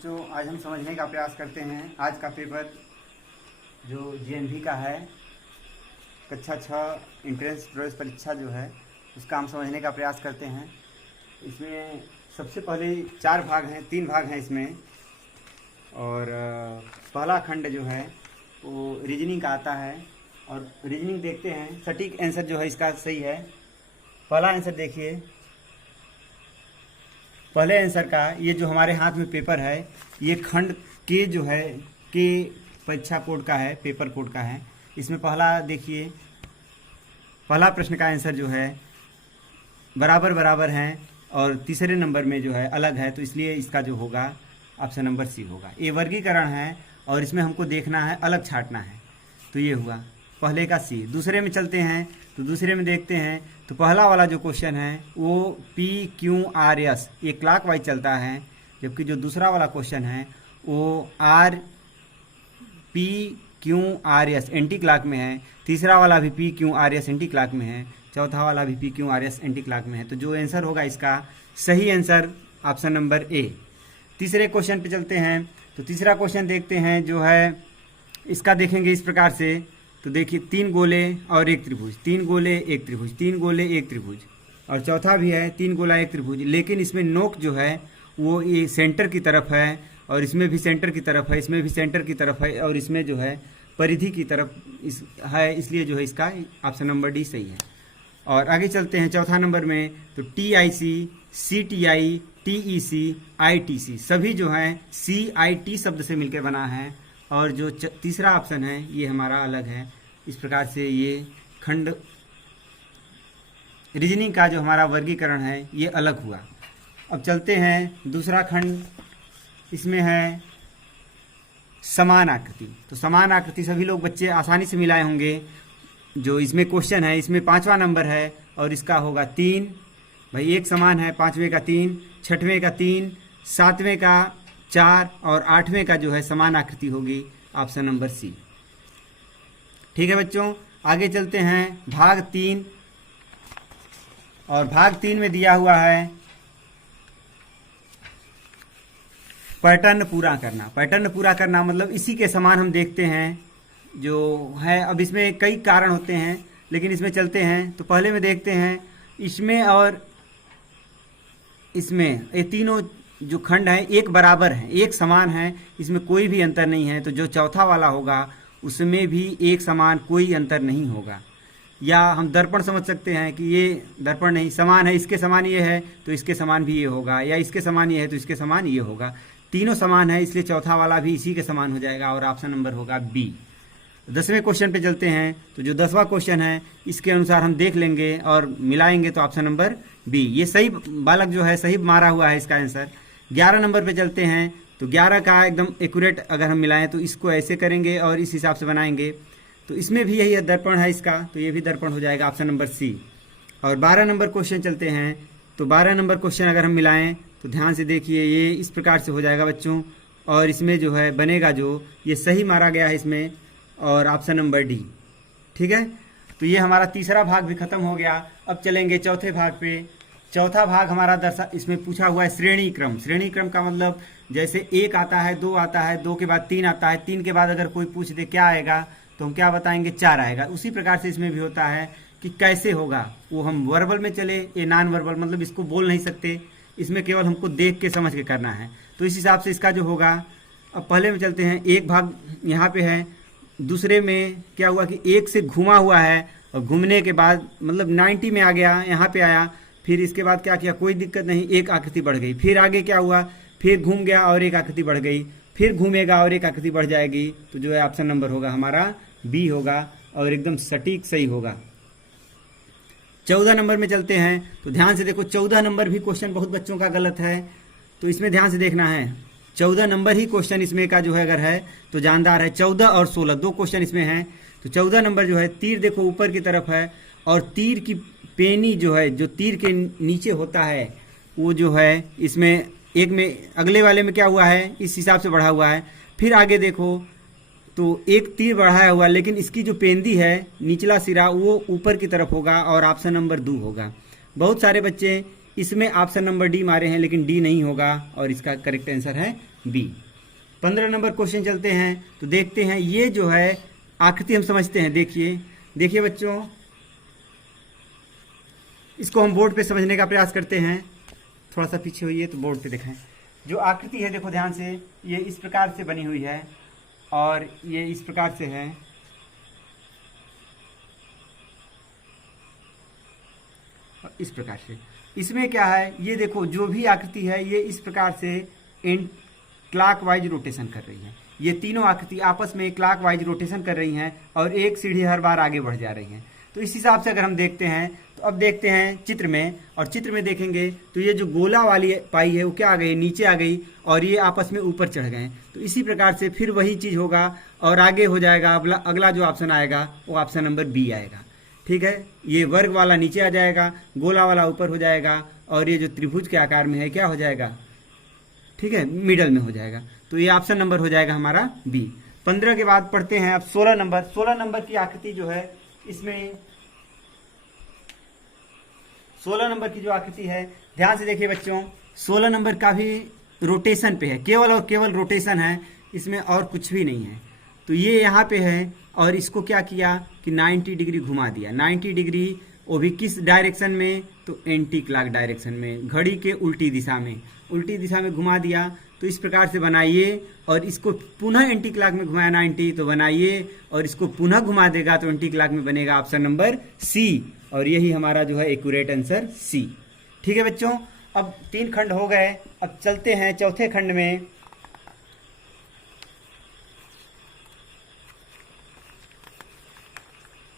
बच्चों, आज हम समझने का प्रयास करते हैं। आज का पेपर जो जीएनवी का है, कक्षा 6 एंट्रेंस प्रवेश परीक्षा जो है, उसका हम समझने का प्रयास करते हैं। इसमें सबसे पहले 4 भाग हैं, 3 भाग हैं इसमें। और पहला खंड जो है वो रीजनिंग का आता है और रीजनिंग देखते हैं। सटीक आंसर जो है इसका सही है। पहला आंसर देखिए, पहले आंसर का ये जो हमारे हाथ में पेपर है, ये खंड के जो है के परीक्षा कोड का है, पेपर कोड का है। इसमें पहला देखिए, पहला प्रश्न का आंसर जो है बराबर बराबर हैं और तीसरे नंबर में जो है अलग है, तो इसलिए इसका जो होगा ऑप्शन नंबर सी होगा। ये वर्गीकरण है और इसमें हमको देखना है, अलग छांटना है, तो ये हुआ पहले का सी। दूसरे में चलते हैं तो दूसरे में देखते हैं तो पहला वाला जो क्वेश्चन है वो PQRS, ये क्लॉकवाइज चलता है, जबकि जो दूसरा वाला क्वेश्चन है वो RPQRS एंटी क्लॉक में है। तीसरा वाला भी PQRS एंटी क्लॉक में है, चौथा वाला भी PQRS एंटी क्लॉक में है। तो जो आंसर होगा इसका सही आंसर ऑप्शन नंबर ए। तीसरे क्वेश्चन पे चलते हैं तो तीसरा क्वेश्चन देखते हैं जो है, इसका देखेंगे इस प्रकार से। तो देखिए 3 गोले और 1 त्रिभुज, 3 गोले 1 त्रिभुज, 3 गोले 1 त्रिभुज, और चौथा भी है 3 गोला 1 त्रिभुज। लेकिन इसमें नोक जो है वो ये सेंटर की तरफ है, और इसमें भी सेंटर की तरफ है, इसमें भी सेंटर की तरफ है, और इसमें जो है परिधि की तरफ है, इसलिए जो है इसका ऑप्शन नंबर डी सही है। और आगे चलते हैं चौथा नंबर में, तो TIC, CTI, TEC, ITC सभी जो हैं CIT शब्द से मिलकर बना है, और जो तीसरा ऑप्शन है ये हमारा अलग है। इस प्रकार से ये खंड रीजनिंग का जो हमारा वर्गीकरण है ये अलग हुआ। अब चलते हैं दूसरा खंड, इसमें है समान आकृति। तो समान आकृति सभी लोग बच्चे आसानी से मिलाए होंगे। जो इसमें क्वेश्चन है, इसमें 5वां नंबर है और इसका होगा 3। भाई एक समान है, 5वें का 3, 6वें का 3, 7वें का 4 और 8वें का जो है समान आकृति होगी ऑप्शन नंबर सी। ठीक है बच्चों, आगे चलते हैं भाग 3। और भाग 3 में दिया हुआ है पैटर्न पूरा करना। पैटर्न पूरा करना मतलब इसी के समान हम देखते हैं जो है। अब इसमें कई कारण होते हैं, लेकिन इसमें चलते हैं तो पहले में देखते हैं इसमें और इसमें, ये तीनों जो खंड हैं एक बराबर हैं, एक समान है, इसमें कोई भी अंतर नहीं है। तो जो चौथा वाला होगा उसमें भी एक समान, कोई अंतर नहीं होगा। या हम दर्पण समझ सकते हैं कि ये दर्पण नहीं, समान है, इसके समान ये है तो इसके समान भी ये होगा, या इसके समान ये है तो इसके समान ये होगा। तीनों समान है, इसलिए चौथा वाला भी इसी के समान हो जाएगा और ऑप्शन नंबर होगा बी। 10वें क्वेश्चन पे चलते हैं तो जो 10वां क्वेश्चन है इसके अनुसार हम देख लेंगे और मिलाएंगे, तो ऑप्शन नंबर बी। ये सही बालक जो है सही मारा हुआ है इसका आंसर। 11 नंबर पे चलते हैं तो 11 का एकदम एक्यूरेट अगर हम मिलाएं तो इसको ऐसे करेंगे और इस हिसाब से बनाएंगे। तो इसमें भी यही दर्पण है इसका, तो ये भी दर्पण हो जाएगा ऑप्शन नंबर सी। और 12 नंबर क्वेश्चन चलते हैं तो 12 नंबर क्वेश्चन अगर हम मिलाएं तो ध्यान से देखिए, ये इस प्रकार से हो जाएगा बच्चों। और इसमें जो है बनेगा जो ये सही मारा गया है इसमें, और ऑप्शन नंबर डी। ठीक है, तो ये हमारा तीसरा भाग भी खत्म हो गया। अब चलेंगे चौथे भाग पे। चौथा भाग हमारा इसमें पूछा हुआ है श्रेणी क्रम। श्रेणी क्रम का मतलब जैसे 1 आता है, 2 आता है, 2 के बाद 3 आता है, 3 के बाद अगर कोई पूछ दे क्या आएगा तो हम क्या बताएंगे, 4 आएगा। उसी प्रकार से इसमें भी होता है कि कैसे होगा, वो हम वर्बल में चले या नॉन वर्बल, मतलब इसको बोल नहीं सकते, इसमें केवल हमको देख के समझ के करना है। तो इस हिसाब से इसका जो होगा, अब पहले में चलते हैं, एक भाग यहाँ पे है, दूसरे में क्या हुआ कि 1 से घुमा हुआ है और घूमने के बाद मतलब 90 में आ गया, यहाँ पे आया, फिर इसके बाद क्या किया, कोई दिक्कत नहीं, एक आकृति बढ़ गई। फिर आगे क्या हुआ, फिर घूम गया और एक आकृति बढ़ गई, फिर घूमेगा और एक आकृति बढ़ जाएगी। तो जो है ऑप्शन नंबर होगा हमारा बी होगा और एकदम सटीक सही होगा। 14 नंबर में चलते हैं तो ध्यान से देखो, 14 नंबर भी क्वेश्चन बहुत बच्चों का गलत है, तो इसमें ध्यान से देखना है। 14 नंबर ही क्वेश्चन इसमें का जो है अगर है तो जानदार है। 14 और 16 2 क्वेश्चन इसमें हैं। तो 14 नंबर जो है तीर देखो ऊपर की तरफ है, और तीर की पेनी जो है, जो तीर के नीचे होता है वो जो है इसमें एक में, अगले वाले में क्या हुआ है, इस हिसाब से बढ़ा हुआ है। फिर आगे देखो तो एक तीर बढ़ाया हुआ, लेकिन इसकी जो पेंदी है निचला सिरा वो ऊपर की तरफ होगा और ऑप्शन नंबर 2 होगा। बहुत सारे बच्चे इसमें ऑप्शन नंबर डी मारे हैं, लेकिन डी नहीं होगा और इसका करेक्ट आंसर है बी। 15 नंबर क्वेश्चन चलते हैं तो देखते हैं, ये जो है आकृति हम समझते हैं। देखिए बच्चों, इसको हम बोर्ड पे समझने का प्रयास करते हैं। थोड़ा सा पीछे होइए तो बोर्ड पे दिखाएं। जो आकृति है देखो ध्यान से, ये इस प्रकार से बनी हुई है और ये इस प्रकार से है। इस प्रकार से इसमें क्या है, ये देखो जो भी आकृति है ये इस प्रकार से क्लॉकवाइज रोटेशन कर रही है। ये तीनों आकृति आपस में क्लॉकवाइज रोटेशन कर रही हैं और एक सीढ़ी हर बार आगे बढ़ जा रही हैं। तो इस हिसाब से अगर हम देखते हैं तो अब देखते हैं चित्र में, और चित्र में देखेंगे तो ये जो गोला वाली पाई है वो क्या आ गई, नीचे आ गई और ये आपस में ऊपर चढ़ गए। तो इसी प्रकार से फिर वही चीज़ होगा और आगे हो जाएगा। अगला जो ऑप्शन आएगा वो ऑप्शन नंबर बी आएगा। ठीक है, ये वर्ग वाला नीचे आ जाएगा, गोला वाला ऊपर हो जाएगा और ये जो त्रिभुज के आकार में है क्या हो जाएगा, ठीक है, मिडल में हो जाएगा। तो ये ऑप्शन नंबर हो जाएगा हमारा बी। 15 के बाद पढ़ते हैं अब 16 नंबर। 16 नंबर की आकृति जो है, इसमें 16 नंबर की जो आकृति है ध्यान से देखिए बच्चों, 16 नंबर का भी रोटेशन पे है, केवल और केवल रोटेशन है, इसमें और कुछ भी नहीं है। तो ये यहाँ पे है और इसको क्या किया कि 90 डिग्री घुमा दिया। 90 डिग्री वो भी किस डायरेक्शन में, तो एंटी क्लॉक डायरेक्शन में, घड़ी के उल्टी दिशा में घुमा दिया। तो इस प्रकार से बनाइए और इसको पुनः एंटी क्लॉक में घुमाया 90 तो बनाइए, और इसको पुनः घुमा देगा तो एंटी क्लॉक में बनेगा ऑप्शन नंबर सी। और यही हमारा जो है एक्यूरेट आंसर सी। ठीक है बच्चों, अब 3 खंड हो गए। अब चलते हैं चौथे खंड में।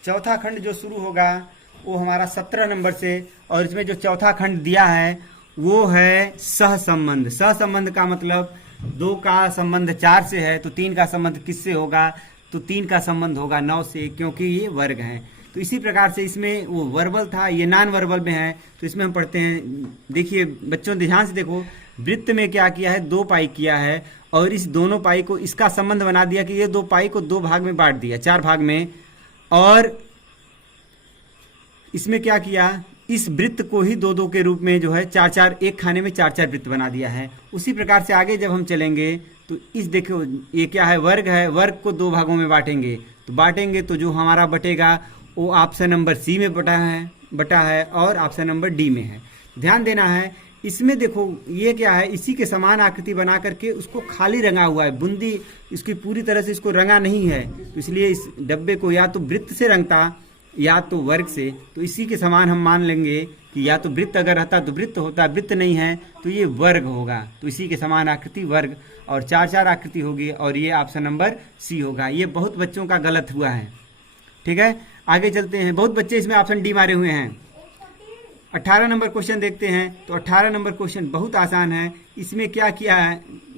चौथा खंड जो शुरू होगा वो हमारा 17 नंबर से, और इसमें जो चौथा खंड दिया है वो है सहसंबंध। सहसंबंध का मतलब 2 का संबंध 4 से है तो 3 का संबंध किससे होगा, तो 3 का संबंध होगा 9 से, क्योंकि ये वर्ग हैं। तो इसी प्रकार से इसमें वो वर्बल था, ये नॉन वर्बल में है। तो इसमें हम पढ़ते हैं, देखिए बच्चों ध्यान से देखो, वृत्त में क्या किया है, 2 पाई किया है और इस दोनों पाई को इसका संबंध बना दिया कि ये 2 पाई को 2 भाग में बांट दिया, 4 भाग में। और इसमें क्या किया, इस वृत्त को ही 2-2 के रूप में जो है 4-4, एक खाने में 4-4 वृत्त बना दिया है। उसी प्रकार से आगे जब हम चलेंगे तो इस देखो ये क्या है, वर्ग है, वर्ग को 2 भागों में बांटेंगे तो जो हमारा बटेगा वो ऑप्शन नंबर सी में बटा है और ऑप्शन नंबर डी में है। ध्यान देना है, इसमें देखो ये क्या है, इसी के समान आकृति बना करके उसको खाली रंगा हुआ है, बूंदी इसकी पूरी तरह से इसको रंगा नहीं है। तो इसलिए इस डब्बे को या तो वृत्त से रंगता या तो वर्ग से। तो इसी के समान हम मान लेंगे कि या तो वृत्त अगर रहता तो वृत्त होता, वृत्त नहीं है तो ये वर्ग होगा। तो इसी के समान आकृति वर्ग, और 4-4 आकृति होगी और ये ऑप्शन नंबर सी होगा। ये बहुत बच्चों का गलत हुआ है। ठीक है, आगे चलते हैं। बहुत बच्चे इसमें ऑप्शन डी मारे हुए हैं। 18 नंबर क्वेश्चन देखते हैं। तो 18 नंबर क्वेश्चन बहुत आसान है। इसमें क्या किया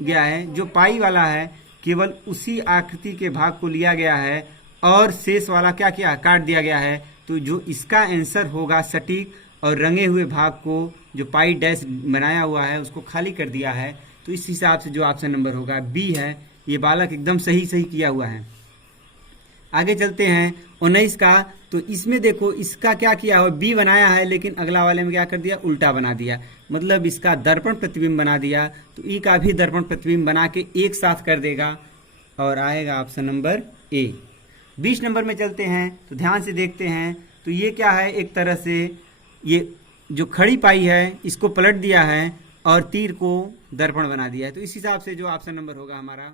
गया है, जो पाई वाला है केवल उसी आकृति के भाग को लिया गया है और शेष वाला क्या किया, काट दिया गया है। तो जो इसका आंसर होगा सटीक, और रंगे हुए भाग को जो पाई डैश बनाया हुआ है उसको खाली कर दिया है। तो इस हिसाब से जो ऑप्शन नंबर होगा बी है। ये बालक एकदम सही किया हुआ है। आगे चलते हैं 19 का। तो इसमें देखो इसका क्या किया हुआ, बी बनाया है लेकिन अगला वाले में क्या कर दिया, उल्टा बना दिया, मतलब इसका दर्पण प्रतिबिंब बना दिया। तो ई का भी दर्पण प्रतिबिंब बना के एक साथ कर देगा और आएगा ऑप्शन नंबर ए। 20 नंबर में चलते हैं। तो ध्यान से देखते हैं। तो ये क्या है, एक तरह से ये जो खड़ी पाई है इसको पलट दिया है और तीर को दर्पण बना दिया है। तो इस हिसाब से जो ऑप्शन नंबर होगा हमारा